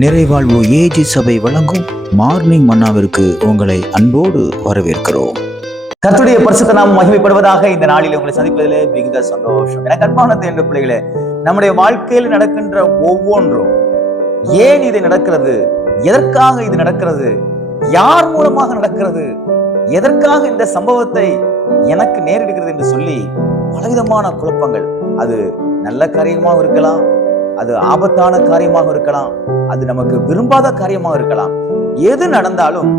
நிறைவாழ்வு AG சபை வழங்கும் morning மன்னாவிற்கு உங்களை அன்போடு வரவேற்கிறோம். கர்த்தருடைய பரிசுத்த நாமம் மகிமைப்படுவதாக. இந்த நாளில் உங்களை சந்திப்பதிலே மிகுந்த சந்தோஷம். எனக்கு அன்பான தேவ பிள்ளைகளே, நம்முடைய வாழ்க்கையில் நடக்கின்ற ஒவ்வொன்றும் ஏன் இது நடக்கிறது, எதற்காக இது நடக்கிறது, யார் மூலமாக நடக்கிறது, எதற்காக இந்த சம்பவத்தை எனக்கு நேரிடுகிறது என்று சொல்லி பலவிதமான குழப்பங்கள். அது நல்ல காரியமாக இருக்கலாம், அது ஆபத்தான காரியமாக இருக்கலாம், அது நமக்கு விரும்பாத காரியமாக இருக்கலாம். எது நடந்தாலும்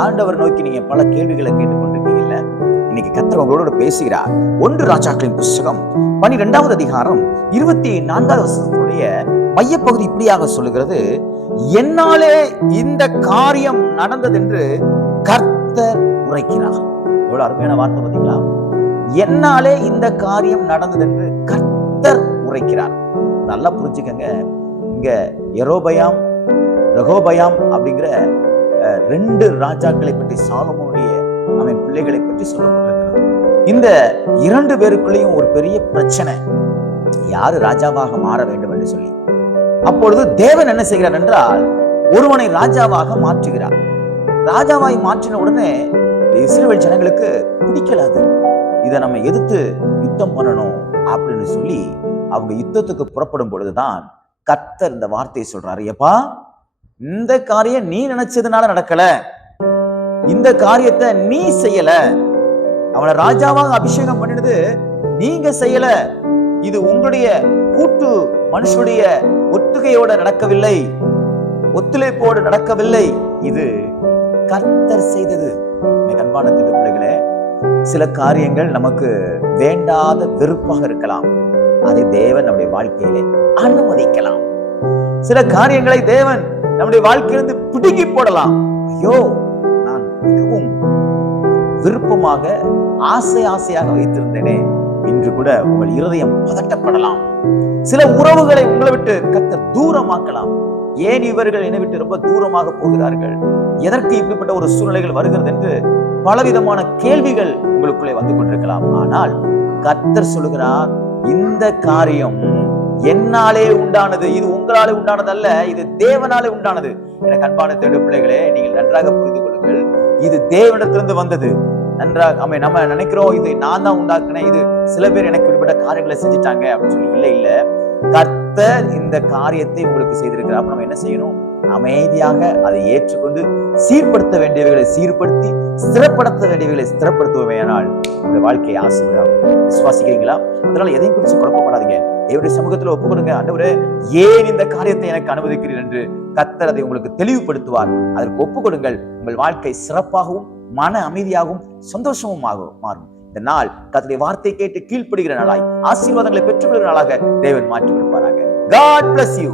ஆண்டவர் நோக்கி நீங்க பல கேள்விகளை கேட்டுக்கொண்டிருக்கீங்கல்ல. இன்னைக்கு கர்த்தர் உங்களோட பேசுகிறார். 1 ராஜாக்களின் புஸ்தகம் 12வது அதிகாரம் 24வது வசனத்துடைய மையப்பகுதி இப்படியாக சொல்லுகிறது: என்னாலே இந்த காரியம் நடந்தது என்று கர்த்தர் உரைக்கிறார். எவ்வளவு அருமையான வார்த்தை பார்த்தீங்களா? என்னாலே இந்த காரியம் நடந்தது என்று கர்த்தர் உரைக்கிறார். நல்லா புரிஞ்சுக்கங்க. இங்க ரெகோபயாம் அப்படிங்கிற 2 ராஜாக்களை பற்றி, சாலமோனுடைய அவன் பிள்ளைகளை பற்றி சொல்லப்பட்டிருக்கிறது. இந்த 2 பேருக்குள்ளேயும் ஒரு பெரிய பிரச்சனை, யாரு ராஜாவாக மாற வேண்டும் என்று சொல்லி. அப்பொழுது தேவன் என்ன செய்கிறார் என்றால், ஒருவனை ராஜாவாக மாற்றுகிறார். ராஜாவாய் மாற்றின உடனே இஸ்ரவேல் ஜனங்களுக்கு பிடிக்கலாது. இதை நம்ம எதிர்த்து யுத்தம் பண்ணணும் அப்படின்னு சொல்லி அவங்க யுத்தத்துக்கு புறப்படும் பொழுதுதான் கர்த்தர் இந்த வார்த்தையை சொல்றாரு: எப்பா, இந்த காரியம் நீ நினைச்சதுனால நடக்கல, இந்த காரியத்தை நீ செய்யல, அவனை ராஜாவாக அபிஷேகம் பண்ணினது நீங்க செய்யல, இது உங்களுடைய கூட்டு மனுஷனுடைய ஒத்துகையோட நடக்கவில்லை, ஒத்துழைப்போடு நடக்கவில்லை, இது கர்த்தர் செய்தது. அன்பான திட்டு பிள்ளைகளே, சில காரியங்கள் நமக்கு வேண்டாத வெறுப்பாக இருக்கலாம், அதை தேவன் நம்முடைய வாழ்க்கையிலே அனுமதிக்கலாம். சில காரியங்களை தேவன் நம்முடைய வாழ்க்கையிலிருந்து பிடுங்கி போடலாம். ஐயோ, நான் மிகவும் விருப்பமாக ஆசையாக வைத்திருந்தேனே, இன்று கூட உங்கள் இருதயம் பதட்டப்படலாம். சில உறவுகளை உங்களை விட்டு கர்த்தர் தூரமாக்கலாம். ஏன் இவர்கள் என்னை விட்டு ரொம்ப தூரமாக போகிறார்கள், எதற்கு இப்படிப்பட்ட ஒரு சூழ்நிலைகள் வருகிறது என்று பலவிதமான கேள்விகள் உங்களுக்குள்ளே வந்து கொண்டிருக்கலாம். ஆனால் கர்த்தர் சொல்லுகிறார், இந்த காரியம் என்னாலே உண்டானது, இது உங்களாலே உண்டானது அல்ல, இது தேவனாலே உண்டானது. எனக்கு அன்பான தேவ பிள்ளைகளே, நீங்கள் நன்றாக புரிந்து கொள்ளுங்கள். இது தேவனிடத்திலிருந்து வந்தது. நன்றாக நம்ம நினைக்கிறோம், இது நான் தான் உண்டாக்குனேன், இது சில பேர் எனக்கு இப்படிப்பட்ட காரியங்களை செஞ்சுட்டாங்க அப்படின்னு சொல்லி. இல்ல, கர்த்தர் இந்த காரியத்தை உங்களுக்கு செய்திருக்கிறார். நம்ம என்ன செய்யணும்? அமைதியாக அதை ஏற்றுக்கொண்டு சீர்படுத்த வேண்டியவைகளை சீர்படுத்தி, ஸ்திரப்படுத்த வேண்டியவைகளை ஸ்திரப்படுத்துவேனால் உங்களுடைய வாழ்க்கையை ஆசீர்வாதம். விசுவாசிக்கிறீங்களா? அதனால எதையும் குறித்து குழப்பப்படாதீங்க. தேவனுடைய சமூகத்தில் ஒப்புக்கொடுங்க. ஆண்டவரே, ஏன் இந்த காரியத்தை எனக்கு அனுமதிக்கிறீர் என்று கர்த்தர் அதை உங்களுக்கு தெளிவுபடுத்துவார். அதற்கு ஒப்புக்கொடுங்கள். உங்கள் வாழ்க்கை சிறப்பாகவும் மன அமைதியாகவும் சந்தோஷமும் மாறும். இந்த நாள் கர்த்தருடைய வார்த்தை கேட்டு கீழ்ப்படுகிற நாளாய், ஆசீர்வாதங்களை பெற்றுக்கொள்கிற நாளாக தேவன் மாற்றி கொடுப்பாராக. God bless you.